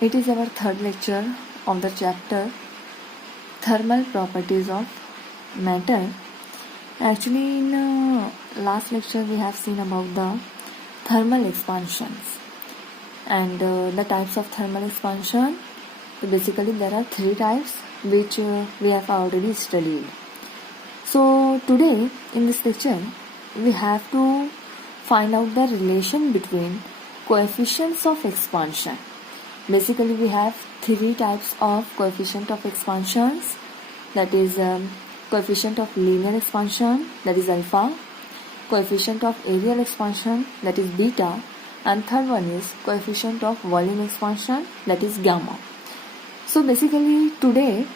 It is our third lecture of the chapter Thermal Properties of Matter. Actually, in last lecture we have seen about the thermal expansions and the types of thermal expansion. So basically there are three types which we have already studied. So today in this lecture we have to find out the relation between coefficients of expansion. Basically we have three types of coefficient of expansions, that is coefficient of linear expansion, that is alpha, coefficient of areal expansion, that is beta, and third one is coefficient of volume expansion, that is gamma. So basically today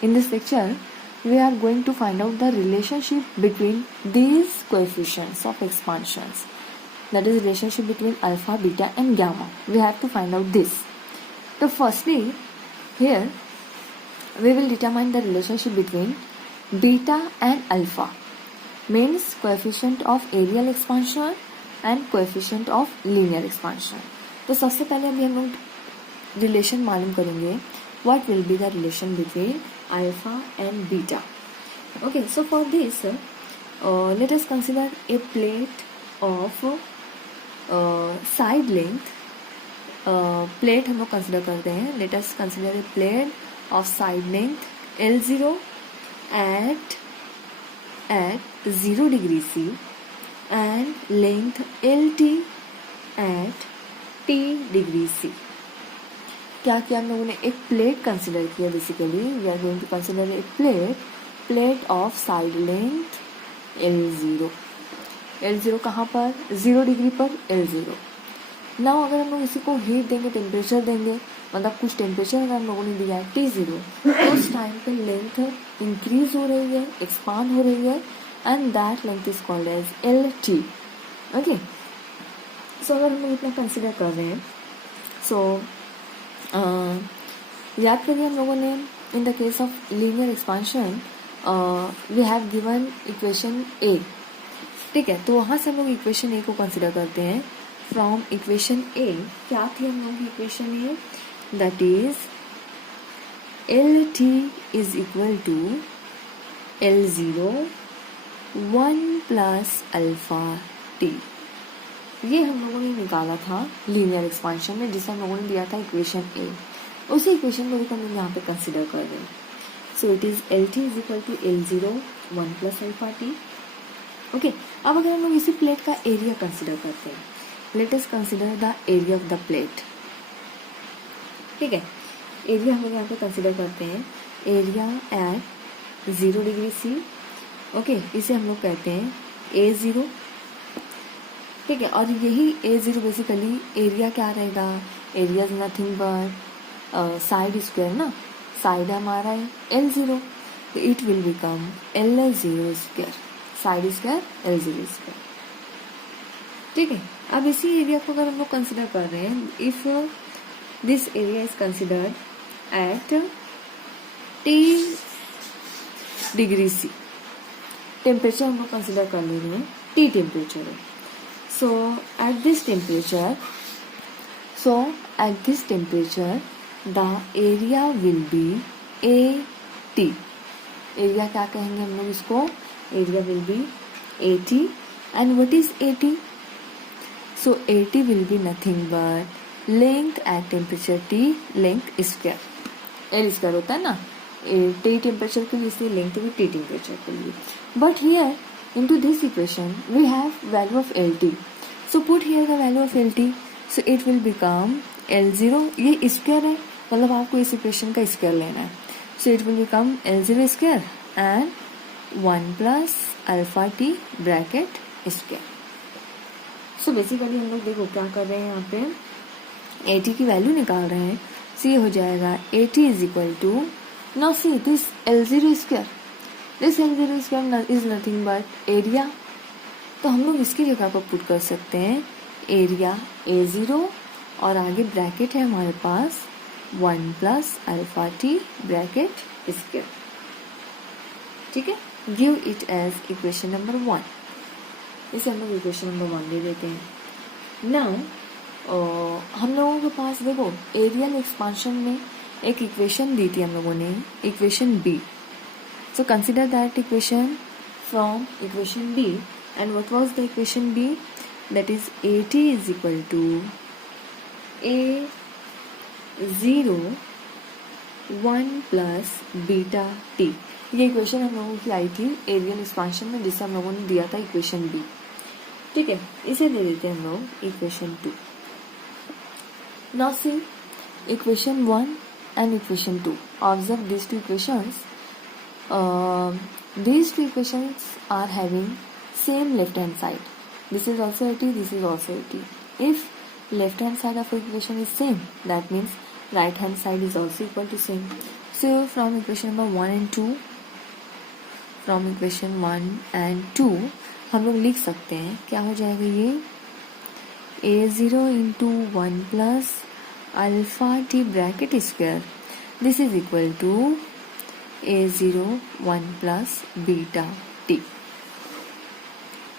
in this lecture we are going to find out the relationship between these coefficients of expansions, that is relationship between alpha, beta and gamma. We have to find out this. So firstly here we will determine the relationship between beta and alpha, means coefficient of areal expansion and coefficient of linear expansion. तो सबसे पहले अभी हम लोग relation मालूम करेंगे what will be the relation between alpha and beta. Okay, so for this let us consider a plate of side length. Plate हम लोग कंसिडर करते हैं. Let us consider a plate of side length L0 at 0 degree C and length LT at T degree C. क्या किया हम लोगों ने? एक प्लेट कंसिडर किया. Basically we are going to consider a plate of side length L0 कहाँ पर? 0 degree पर L0. नाउ अगर हम लोग इसी को हीट देंगे, टेम्परेचर देंगे, मतलब कुछ टेम्परेचर अगर हम लोगों ने दिया है T0, तो उस टाइम पे लेंथ इंक्रीज हो रही है, एक्सपांड हो रही है, and that length is called as LT. Okay, so अगर हम लोग इतना कंसिडर कर रहे हैं, सो याद करिए हम लोगों ने in the case of linear expansion we have given equation A. ठीक है, तो वहाँ से हम लोग इक्वेशन A को कंसिडर करते हैं. फ्रॉम इक्वेशन A क्या थी हम लोग की equation A? That is LT is equal to L0 1 plus alpha T. ये हम लोगों ने निकाला था लीनियर एक्सपांशन में, जिसे हम लोगों ने दिया था इक्वेशन A. उसी इक्वेशन को भी हम लोग यहाँ पे कंसिडर कर रहे हैं. So it is LT is equal to L0 1 plus alpha T. Okay, अब अगर हम लोग इसी प्लेट का एरिया कंसिडर करते हैं, let us consider the area of the plate. ठीक है, एरिया हम लोग यहाँ पे कंसिडर करते हैं. Area at 0 degree C. Okay, इसे हम लोग कहते हैं A0. ठीक है, और यही A0 बेसिकली एरिया क्या रहेगा? Area is nothing but side square ना. साइड हमारा है L0, तो it will become L0 square. Side square L0 square. ठीक है, अब इसी एरिया को अगर हम लोग कंसिडर कर रहे हैं, if this area is considered at T degree C, temperature हम लोग कंसिडर कर ले रहे हैं, T टेम्परेचर है. So at this temperature the area will be AT. Area क्या कहेंगे हम लोग इसको? Area will be AT. And what is AT? So AT will be nothing but length at temperature T, length square. L square होता है ना T temperature के लिए, इसलिए लेंथ भी T टेम्परेचर के लिए. But here into this equation we have value of LT. So put here the value of LT. So it will become L0. ये स्क्वायर है, मतलब आपको इस इक्वेशन का स्क्वायर लेना है. So it will become L0 square and 1 plus alpha T bracket square. So basically हम लोग देखो क्या कर रहे हैं, यहाँ पे AT की वैल्यू निकाल रहे हैं. सो ये हो जाएगा AT is equal to, now see this L0 square. This L0 square is nothing but area. तो हम लोग इसकी जगह पर पुट कर सकते हैं एरिया A0 और आगे ब्रैकेट है हमारे पास 1 plus alpha T bracket square. ठीक है, give it as equation number 1. इसे हम लोग इक्वेशन नंबर 1 दे देते हैं. नाउ हम लोगों के पास देखो एरियल एक्सपांशन में एक इक्वेशन दी थी हम लोगों ने, equation B. So consider that equation from equation B. And what was the equation B? That is AT is equal to A0 1 plus beta T. ये इक्वेशन हम लोगों की आई थी एरियल एक्सपांशन में, जिसे हम लोगों ने दिया था इक्वेशन बी. ठीक है, इसे दे देते हैं हम लोग equation 2. Now see equation 1 and equation 2. Observe these two equations. These two equations are having same left hand side. This is also 80, this is also 80. If left hand side of equation is same, that means right hand side is also equal to same. So from equation number 1 and 2, from equation 1 and 2 हम लोग लिख सकते हैं, क्या हो जाएगा ये A0 into 1 plus alpha T bracket square, this is equal to A0 1 plus beta T.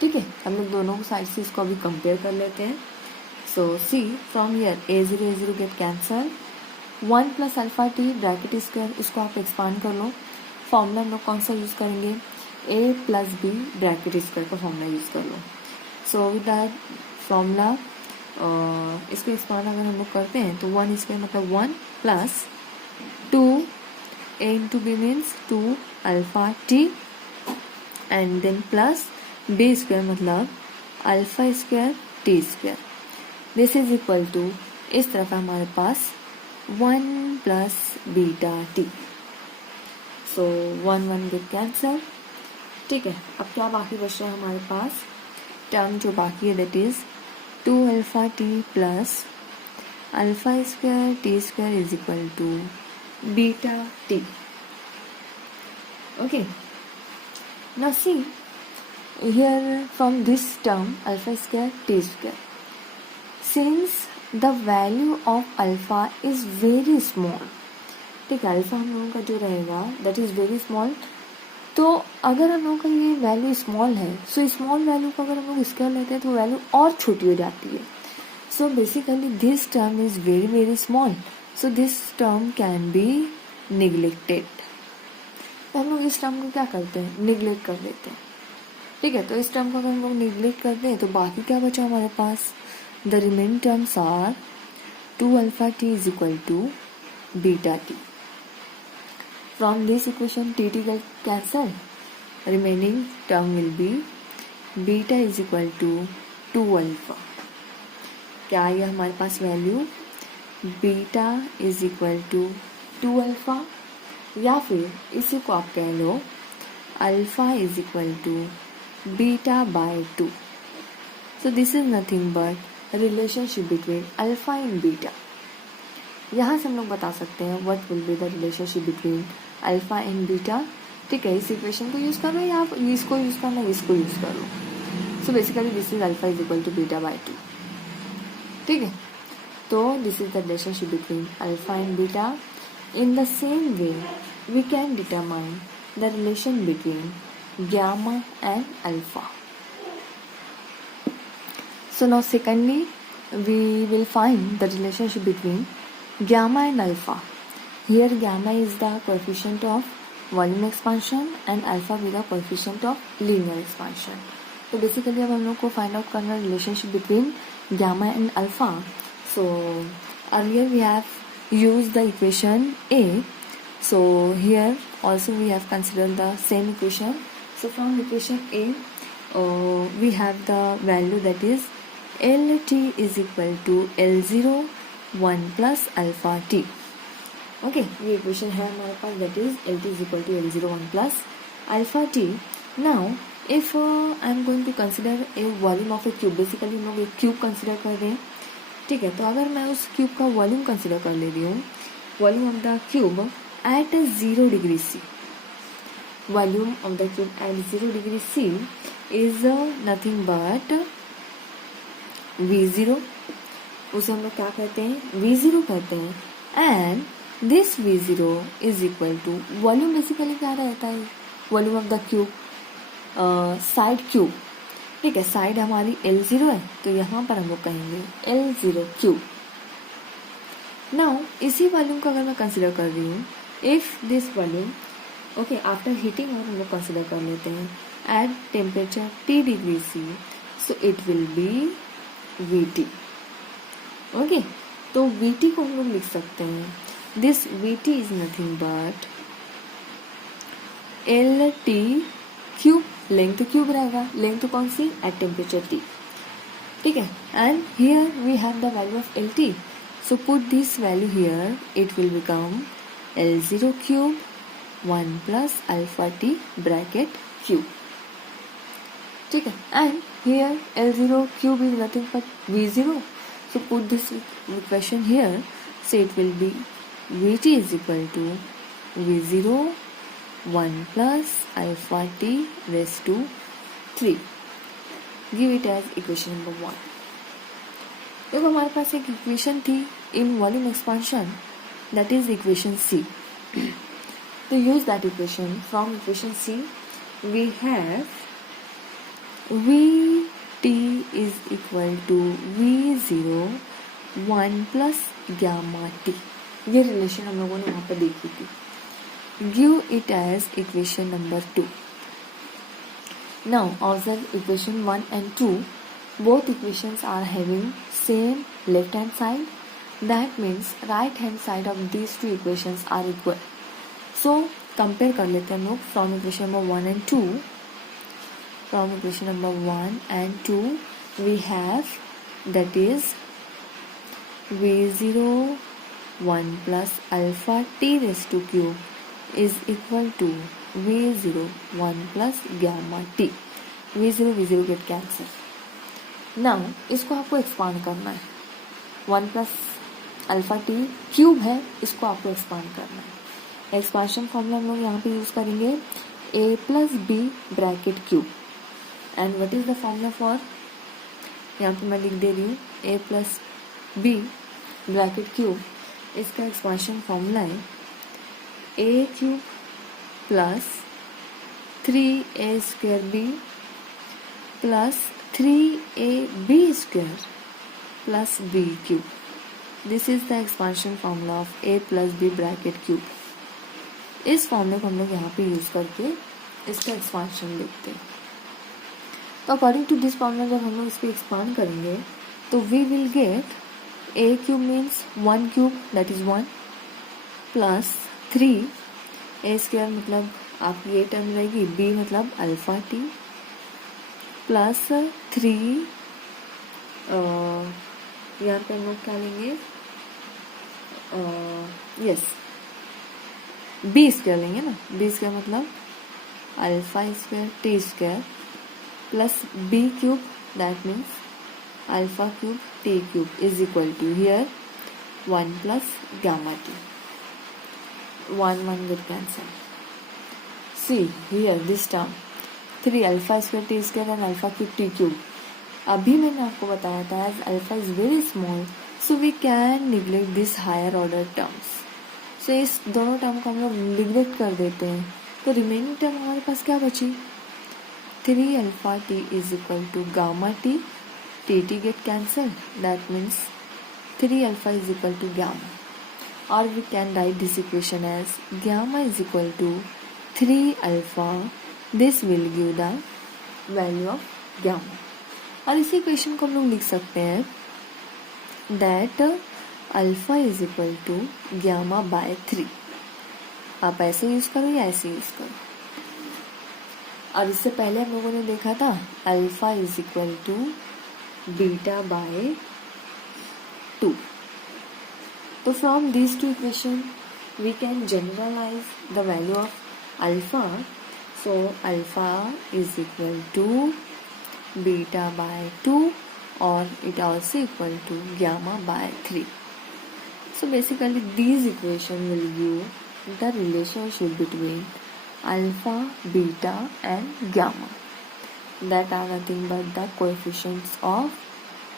ठीक है, हम लोग दोनों साइड से इसको अभी कंपेयर कर लेते हैं. So see from here A0 get cancel, 1 plus alpha T bracket square, इसको आप एक्सपांड कर लो. फॉर्मूला हम लोग कौन सा यूज़ करेंगे? A plus B bracket square का फॉर्मूला यूज़ कर लो. सो विद दैट फॉर्मूला इसको एक्सपांड अगर हम लोग करते हैं तो 1 स्क्वायर मतलब 1 plus 2 A into b means 2 alpha t and then plus b square मतलब alpha square T square. This is equal to, इस तरफ हमारे पास 1 plus beta t. So 1 get cancel. ठीक है, अब क्या बाकी बच रहा है हमारे पास? टर्म जो बाकी है that is 2 alpha T plus alpha square T square is equal to beta T. Okay, now see here from this term alpha square T square, since the value of alpha is very small. ठीक है, alpha हम लोगों का जो रहेगा that is very small. तो अगर हम लोगों का ये वैल्यू स्मॉल है, सो स्मॉल वैल्यू को अगर हम लोग स्क्वायर लेते हैं तो वैल्यू और छोटी हो जाती है. सो basically this term is very very small, so this term can be neglected. तो हम लोग इस टर्म को क्या करते हैं? निग्लेक्ट कर देते हैं. ठीक है, तो इस टर्म को अगर हम लोग निग्लेक्ट करते हैं तो बाकी क्या बचा हमारे पास? The remaining terms are 2 alpha t is equal to beta t. From this equation t get cancel, remaining term will be beta is equal to 2 alpha. क्या आई है हमारे पास value? Beta is equal to 2 alpha, या फिर इसी को आप कह लो alpha is equal to beta by 2. So this is nothing but relationship between alpha and beta. यहाँ से हम लोग बता सकते हैं what will be the relationship between alpha and beta. ठीक है, इस इक्वेशन को यूज़ करो या आप इसको यूज़ करना है, इसको यूज़ करो. सो basically this is alpha is equal to beta by 2. ठीक है, तो this is the relationship between alpha and beta. In the same way we can determine the relation between gamma and alpha. So now secondly we will find the relationship between gamma and alpha. Here gamma is the coefficient of volume expansion and alpha be the coefficient of linear expansion. तो basically अब हम लोग को find out करना relationship between gamma and alpha. So earlier we have used the equation A. So here also we have considered the same equation. So from equation A we have the value that is LT is equal to L0 1 plus alpha t. Okay, ये equation है हमारे पास that is LT is equal to L0 1 plus alpha t. Now if I am going to consider a volume of a cube, basically हम लोग एक cube consider कर रहे हैं. ठीक है, तो अगर मैं उस क्यूब का वॉल्यूम कंसिडर कर ले रही हूँ, volume of the cube at 0 degree C, volume of the cube at 0 degree C is nothing but V0. उसे हम लोग क्या कहते हैं? V0 कहते हैं. And this V0 is equal to volume, basically क्या रहता है? Volume of the cube, side cube. ठीक है, साइड हमारी L0 है तो यहाँ पर हम लोग कहेंगे L0 क्यूब। नाउ इसी वॉल्यूम को अगर मैं कंसिडर कर रही हूँ, if this volume okay after heating और हम लोग कंसिडर कर लेते हैं at temperature T degree C, so it will be VT। Okay, तो VT को हम लोग लिख सकते हैं, this VT is nothing but LT cube, length cube रहेगा, लेंथ कौन सी, एट टेम्परेचर T। ठीक है, and here we have the value of LT, so put this value here, it will become L0 cube 1 plus alpha T bracket cube. ठीक है, and here L0 cube is nothing but V0, so put this equation here, so it will be Vt is equal to V0 1 plus alpha T raised to 3. Give it as equation number 1. देखो हमारे पास एक equation थी in volume expansion, that is equation C. To use that equation, from equation C we have Vt is equal to V0 1 plus gamma T. ये relation हम लोगों ने वहाँ पर देखी थी. Give it as equation number 2. Now observe equation 1 and 2. Both equations are having same left hand side. That means right hand side of these two equations are equal. So compare कर लेते हैं हम लोग from equation number 1 and 2. From equation number 1 and 2 we have, that is V0 1 plus alpha T raised to cube is equal to V0 1 plus gamma T. V0 get cancel. Now इसको आपको expand करना है, 1 plus alpha T cube है, इसको आपको expand करना है. Expansion formula हम लोग यहाँ पे यूज करेंगे a plus B bracket cube. And what is the formula for, यहाँ पे मैं लिख दे रही हूँ a plus B bracket cube. इसका एक्सपांशन फॉर्मूला है a cube plus 3a square B plus 3ab square plus b cube. This is the expansion formula of a plus B bracket cube. इस फॉर्मूले को हम लोग यहाँ पे यूज करके इसका एक्सपांशन लिखते हैं. तो अकॉर्डिंग टू दिस फॉर्मूला जब हम लोग इस पर एक्सपांड करेंगे तो we will get a cube means 1 cube that is 1 plus 3a square मतलब आपकी ये टर्म रहेगी, b मतलब अल्फा टी प्लस 3 यहाँ पे हम लोग क्या लेंगे, यस b स्क्वायर लेंगे ना, b स्क्वायर मतलब alpha square T square plus b cube that means alpha cube t cube is equal to here 1 plus gamma t. 1 get cancel. See here this term 3 alpha square T square and alpha cube t cube. अभी मैंने आपको बताया था as alpha is very small so we can neglect this higher order terms. So इस दोनों term को हम लोग निग्लेक्ट कर देते हैं तो रिमेनिंग टर्म हमारे पास क्या बची, 3 alpha t is equal to gamma t, t get cancel that means 3 alpha is equal to gamma. और we can write this equation as gamma is equal to 3 alpha. This will give the value of gamma. और इसी equation को हम लोग लिख सकते हैं that alpha is equal to gamma by 3. आप ऐसे यूज करो या ऐसे यूज करो. और इससे पहले हम लोगों ने देखा था alpha is equal to beta by 2. तो from this two equation we can generalize the value of alpha. So alpha is equal to beta by 2 और it also equal to gamma by 3. So basically these equation will give the relationship between alpha, beta and gamma that are nothing but the coefficients of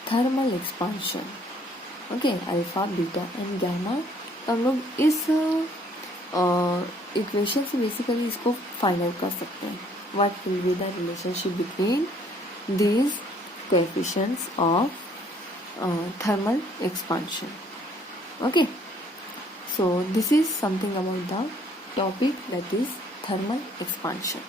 thermal expansion. Okay, alpha, beta and gamma. तो हम लोग इस equation से basically इसको find out कर सकते हैं. What will be the relationship between these coefficients of thermal expansion. Okay, so this is something about the topic, that is thermal expansion.